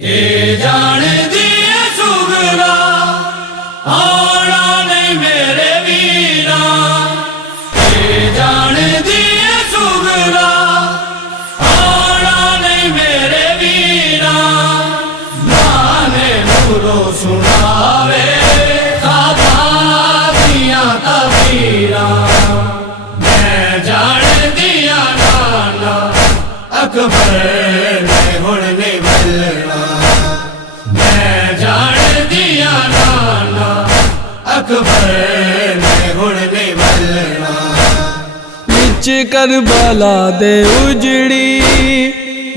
اے جان دیے سگرا آنا نہیں میرے ویرا، اے جان دیے سگرا آنا نہیں میرے ویرا، گانے نورو سناوے خواباں دیاں تعبیراں، میں جان دیا نانا اکبر نے ہن نہیں ملنا، میں جان دیا نانا اکبر نے ہن نہیں ملنا، وچ کربلا دے اجڑی،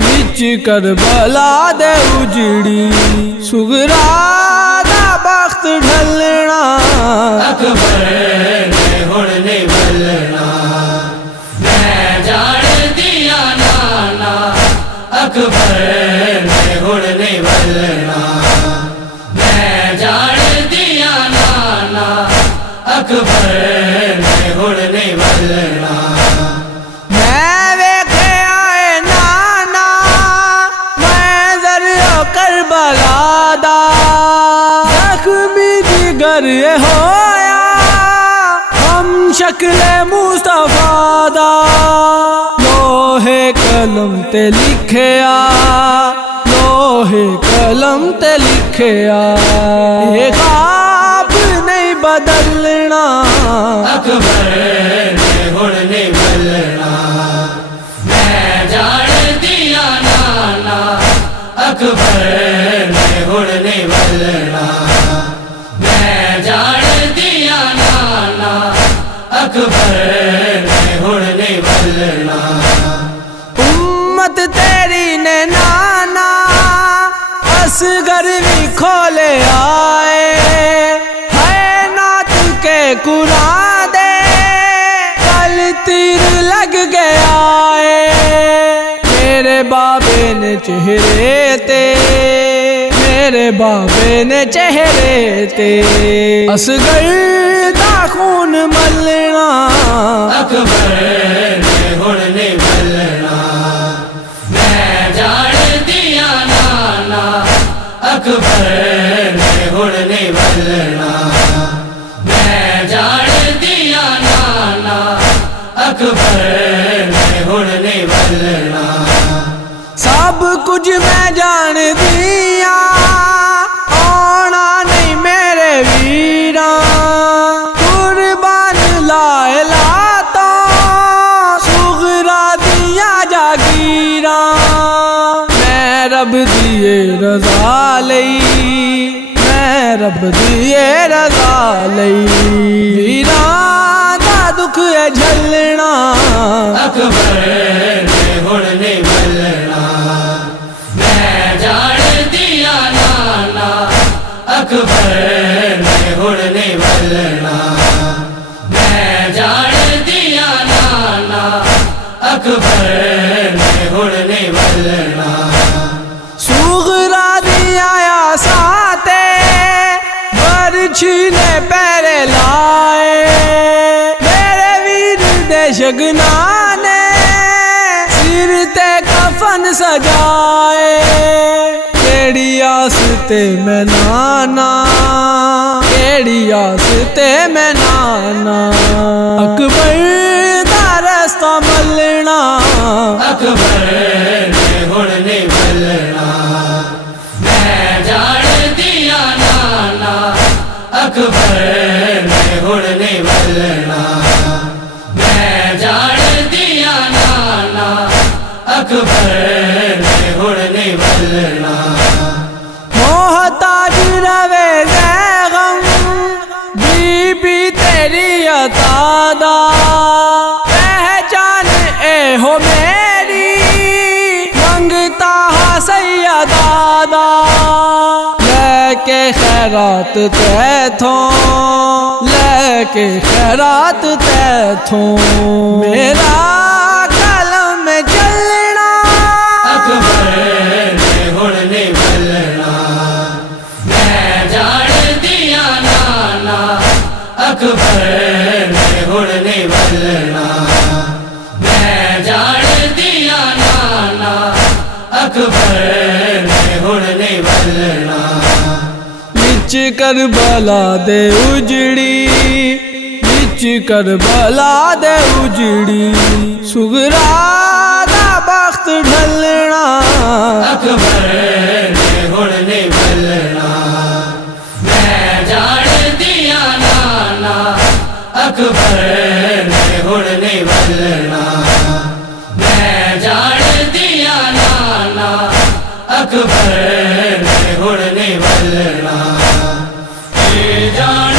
وچ کربلا دے اجڑی، سغرا دا بخت ڈھلنا، اکبر نے ہن نہیں ملنا، میں جان دیا نانا اکبر نے ہن نہیں ملنا، میں جان دیا نانا اکبر نے ہن نہیں ملنا، میں ویکھیا اے نانا منظر کربلا دا، زخمی جگر ہویا ہم شکل مصطفیٰ دا، لوہے قلم تے لکھیا، لوہے قلم تے لکھیا، یہ خواب نہیں بدلنا، اکبر نے ہن نہیں ملنا، میں جان دیا نانا اکبر نے ہن نہیں ملنا، میں جان دیا نانا اکبر نے ہن نہیں ملنا، امت تیری نے نانا اصغر بھی کھولے آئے، ہے نعت کے قرآن دے کل تیر لگ گیا ہے، میرے بابے نے چہرے تے، میرے بابے نے چہرے تے اصغر دا خون ملنا، اکبر نے ہن نہیں ملنا، میں جان دیا نانا اکبر نے ہن نہیں ملنا، میں جان دیا نانا اکبر نے ہن نہیں ملنا، سب کچھ میں جان دیا آنا نہیں میرے ویراں، قربان لائے لاتا سغرا دیا جاگیراں، میں رب دیے رضا لئی، میں رب دیے رضا لئی، ویراں دا دکھ ہے جھلنا، اکبر نے ہن نہیں ملنا، میں جان دیا نانا اکبر نے ہن نہیں ملنا، میں جان دیا نانا اکبر نے ہن نہیں ملنا، سغرا دیا یا ساتے برچھی نے پیرے لائے، میرے ویر دے شگنا نے سر تے کفن سجائے، کیڑی آس تے میں نانا، کیڑی آس تے میں نانا، اکبر دا رستہ ملنا، اکبر نے ہن نہیں ملنا، میں جان دیا نانا اکبر نے ہن نہیں ملنا، میں جان دیا نانا اکبر نے ہن نہیں ملنا، محتاج روے غم بی بی تیری عطا دا، پہچان اے ہو میری منگتا ہاں سیدہ دا، لے کے خیرات تیتھوں، لے کے خیرات تیتھوں، میرا قلم میں چلنا، اکبر نے ہن نہیں ملنا، میں جان دیا نانا اکبر نے ہن نہیں ملنا، میں جان دیا نانا اکبر نے ہن نہیں نے بلنا وچ کربلا دے اجڑی وچ کربلا دے اجڑی سغرا دا بخت ڈھلنا اکبر نے ہن نہیں بلنا میں جان دیا نانا اکبر نے ہن نہیں بلنا میں جان دیا نانا اکبر نے ہن نہیں بلنا جان